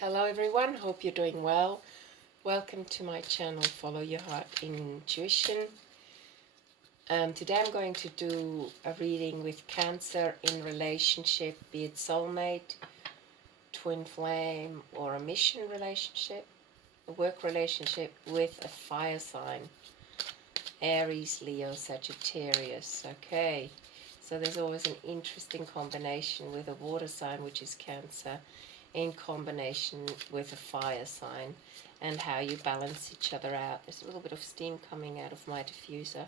Hello everyone, hope you're doing well. Welcome to my channel, Follow Your Heart Intuition. Today I'm going to do a reading with Cancer in relationship, be it soulmate, twin flame, or a mission relationship, a work relationship with a fire sign, Aries, Leo, Sagittarius. Okay, so there's always an interesting combination with a water sign, which is Cancer, in combination with a fire sign, and how you balance each other out. There's a little bit of steam coming out of my diffuser,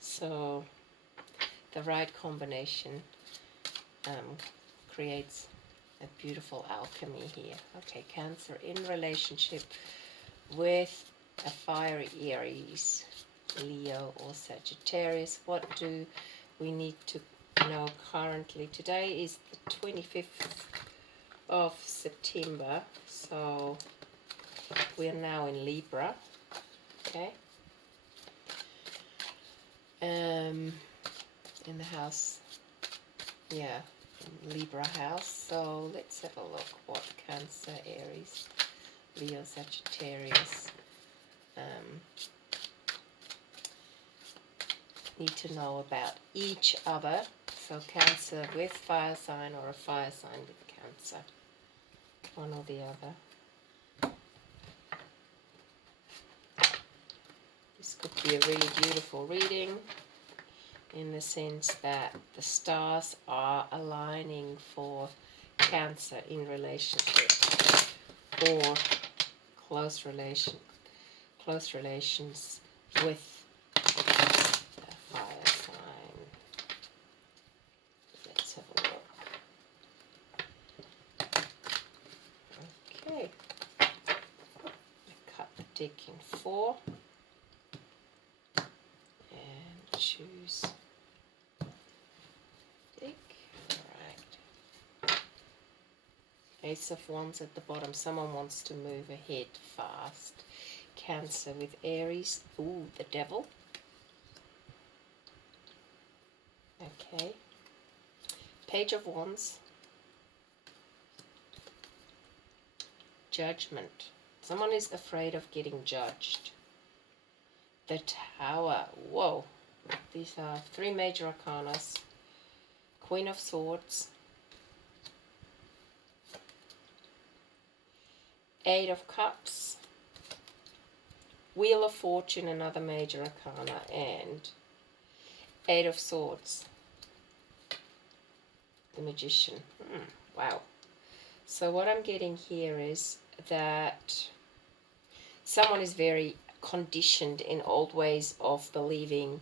so the right combination creates a beautiful alchemy here. Okay, Cancer in relationship with a fiery Aries, Leo, or Sagittarius. What do we need to know currently? Today is the 25th of September, so we are now in Libra. Okay, in the house, yeah, Libra house. So let's have a look what Cancer, Aries, Leo, Sagittarius need to know about each other. So Cancer with fire sign, or a fire sign with Cancer, one or the other. This could be a really beautiful reading in the sense that the stars are aligning for Cancer in relationship or close relations with a fire sign. Let's have a look. Okay, I cut the deck in 4 and choose deck. Alright. Ace of Wands at the bottom. Someone wants to move ahead fast. Cancer with Aries. Ooh, the Devil. Okay. Page of Wands. Judgment. Someone is afraid of getting judged. The Tower. Whoa. These are 3 major arcana. Queen of Swords. 8 of Cups. Wheel of Fortune, another major arcana, and 8 of Swords. The Magician. Wow. So what I'm getting here is that someone is very conditioned in old ways of believing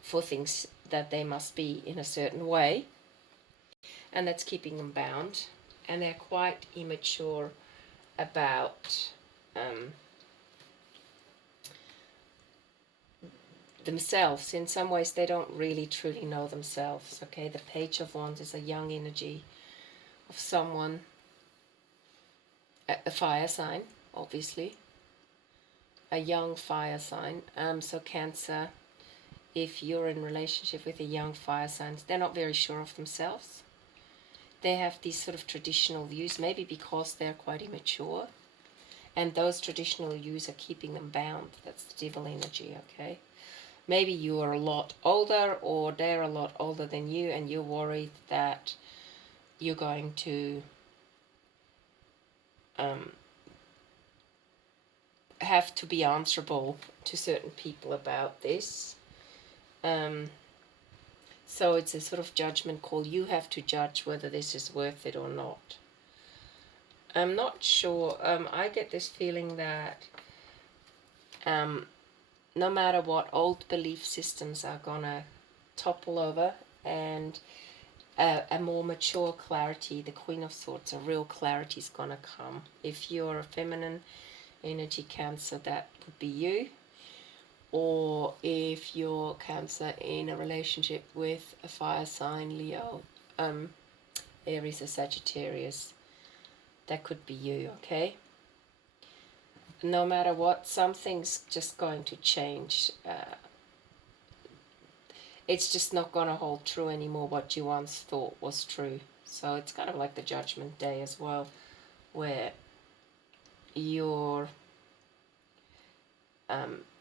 for things that they must be in a certain way, and that's keeping them bound, and they're quite immature about themselves. In some ways they don't really truly know themselves. Okay, the Page of Wands is a young energy of someone, a fire sign, obviously, a young fire sign. So Cancer, if you're in relationship with a young fire sign, they're not very sure of themselves. They have these sort of traditional views, maybe because they're quite immature, and those traditional views are keeping them bound. That's the Devil energy. Okay, maybe you are a lot older, or they're a lot older than you, and you're worried that you're going to have to be answerable to certain people about this. So it's a sort of judgment call. You have to judge whether this is worth it or not. I'm not sure. I get this feeling that no matter what, old belief systems are gonna topple over, and a more mature clarity, the Queen of Swords, a real clarity is gonna come. If you're a feminine energy Cancer, that would be you. Or if you're Cancer in a relationship with a fire sign, Leo, Aries, or Sagittarius, that could be you. Okay, no matter what, something's just going to change. It's just not going to hold true anymore what you once thought was true. So it's kind of like the Judgment Day as well, where your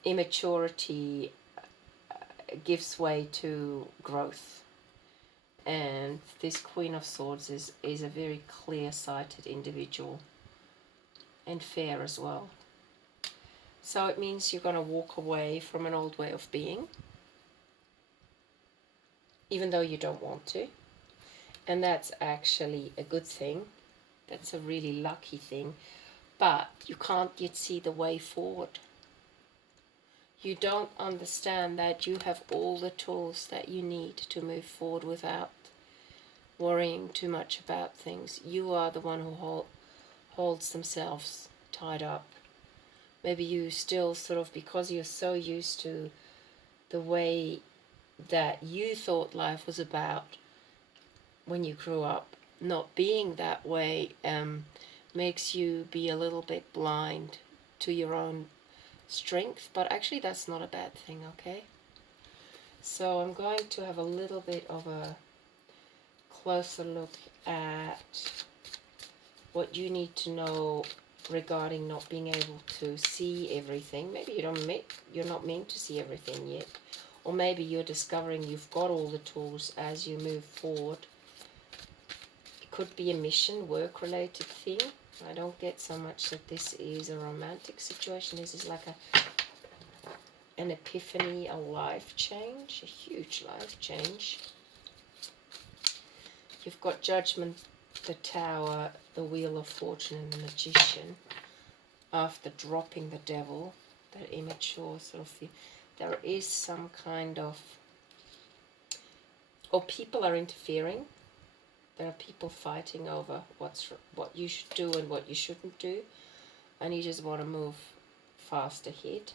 immaturity gives way to growth. And this Queen of Swords is a very clear-sighted individual, and fair as well. So it means you're going to walk away from an old way of being, even though you don't want to. And that's actually a good thing. That's a really lucky thing. But you can't yet see the way forward. You don't understand that you have all the tools that you need to move forward without worrying too much about things. You are the one who holds themselves tied up. Maybe you still sort of, because you're so used to the way that you thought life was about when you grew up, not being that way makes you be a little bit blind to your own strength, but actually that's not a bad thing, okay? So I'm going to have a little bit of a closer look at what you need to know regarding not being able to see everything. Maybe you're not meant to see everything yet, or maybe you're discovering you've got all the tools as you move forward. It could be a mission, work-related thing. I don't get so much that this is a romantic situation. This is like an epiphany, a life change, a huge life change. You've got Judgment, the Tower, the Wheel of Fortune, and the Magician. After dropping the Devil, that immature sort of thing, there is some kind of, or people are interfering. There are people fighting over what you should do and what you shouldn't do, and you just want to move fast ahead.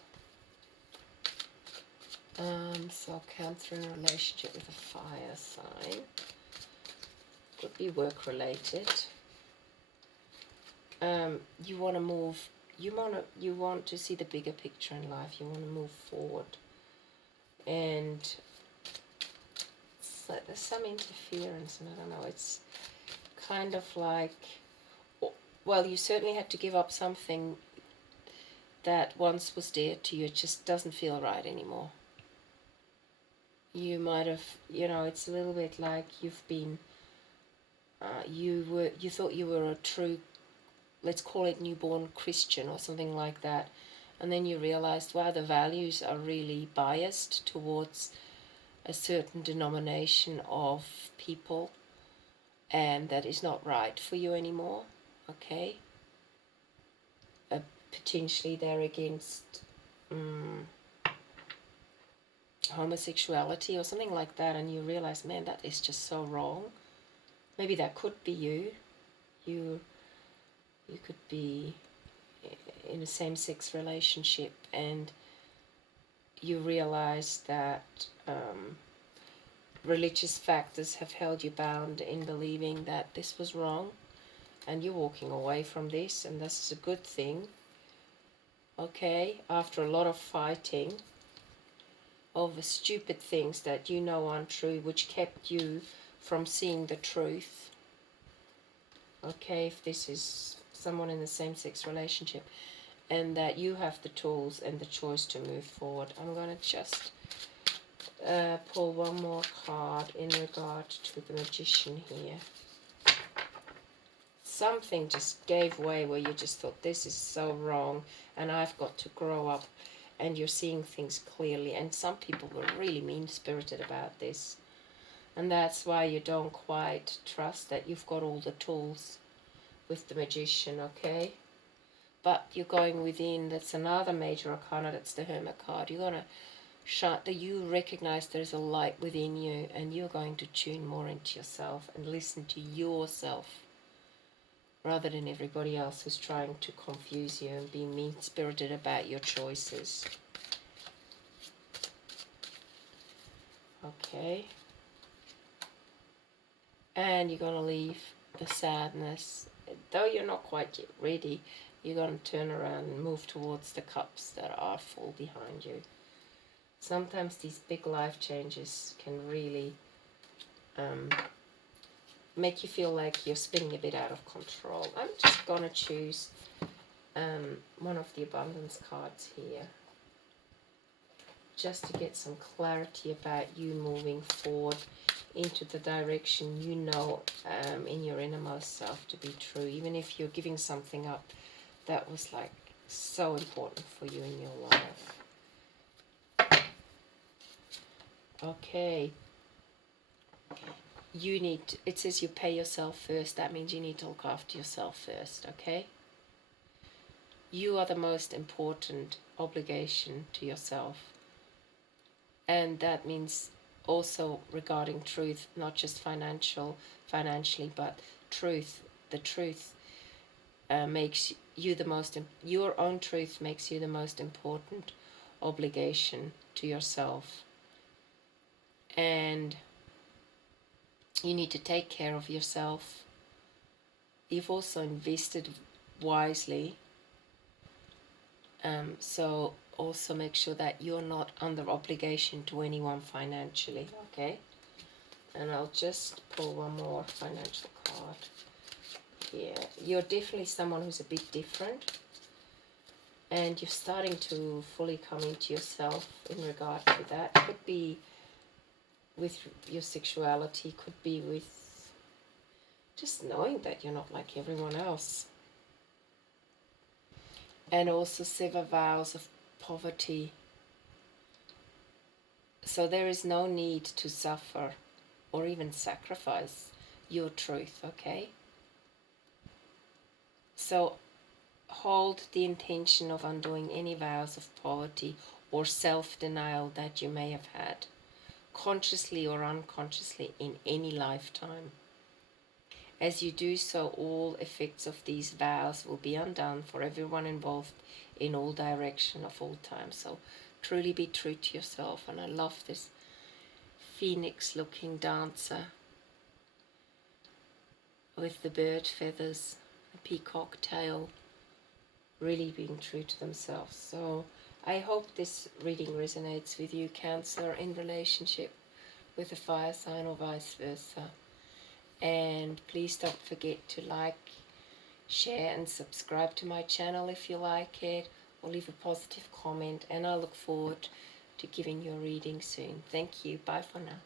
So Cancer in a relationship with a fire sign. Could be work related. You want to move. You want to see the bigger picture in life. You want to move forward, and so there's some interference, and I don't know. It's kind of like, well, you certainly had to give up something that once was dear to you. It just doesn't feel right anymore. You might have, it's a little bit like you've been. You thought you were a true, let's call it newborn Christian or something like that, and then you realized, wow, the values are really biased towards a certain denomination of people, and that is not right for you anymore, okay? Potentially they're against homosexuality or something like that, and you realize, man, that is just so wrong. Maybe that could be you. You could be in a same-sex relationship, and you realize that religious factors have held you bound in believing that this was wrong, and you're walking away from this, and this is a good thing, okay? After a lot of fighting over stupid things that you know aren't true, which kept you from seeing the truth, okay? If this is someone in the same-sex relationship, and that you have the tools and the choice to move forward. I'm going to just pull one more card in regard to the Magician here. Something just gave way where you just thought, this is so wrong, and I've got to grow up, and you're seeing things clearly. And some people were really mean-spirited about this, and that's why you don't quite trust that you've got all the tools with the Magician, okay? But you're going within. That's another major arcana. That's the Hermit card. You're going to shut that. You recognize there's a light within you, and you're going to tune more into yourself and listen to yourself rather than everybody else who's trying to confuse you and be mean-spirited about your choices. Okay. And you're going to leave the sadness. Though you're not quite yet ready, you're going to turn around and move towards the cups that are full behind you. Sometimes these big life changes can really make you feel like you're spinning a bit out of control. I'm just gonna choose one of the abundance cards here, just to get some clarity about you moving forward into the direction you know in your innermost self to be true, even if you're giving something up that was like so important for you in your life. Okay, you need to, it says you pay yourself first. That means you need to look after yourself first. Okay, you are the most important obligation to yourself, and that means also regarding truth, not just financially, but truth. The truth makes you the most, your own truth makes you the most important obligation to yourself. And you need to take care of yourself. You've also invested wisely. So also make sure that you're not under obligation to anyone financially, okay? And I'll just pull one more financial card here. You're definitely someone who's a bit different, and you're starting to fully come into yourself in regard to that. Could be with your sexuality, could be with just knowing that you're not like everyone else. And also sever vows of poverty. So there is no need to suffer or even sacrifice your truth, okay? So hold the intention of undoing any vows of poverty or self-denial that you may have had, consciously or unconsciously, in any lifetime. As you do so, all effects of these vows will be undone for everyone involved in all direction of all time. So truly be true to yourself. And I love this phoenix looking dancer with the bird feathers, a peacock tail, really being true to themselves. So I hope this reading resonates with you, Cancer, in relationship with a fire sign or vice versa. And please don't forget to like, share and subscribe to my channel if you like it, or leave a positive comment, and I look forward to giving you a reading soon. Thank you. Bye for now.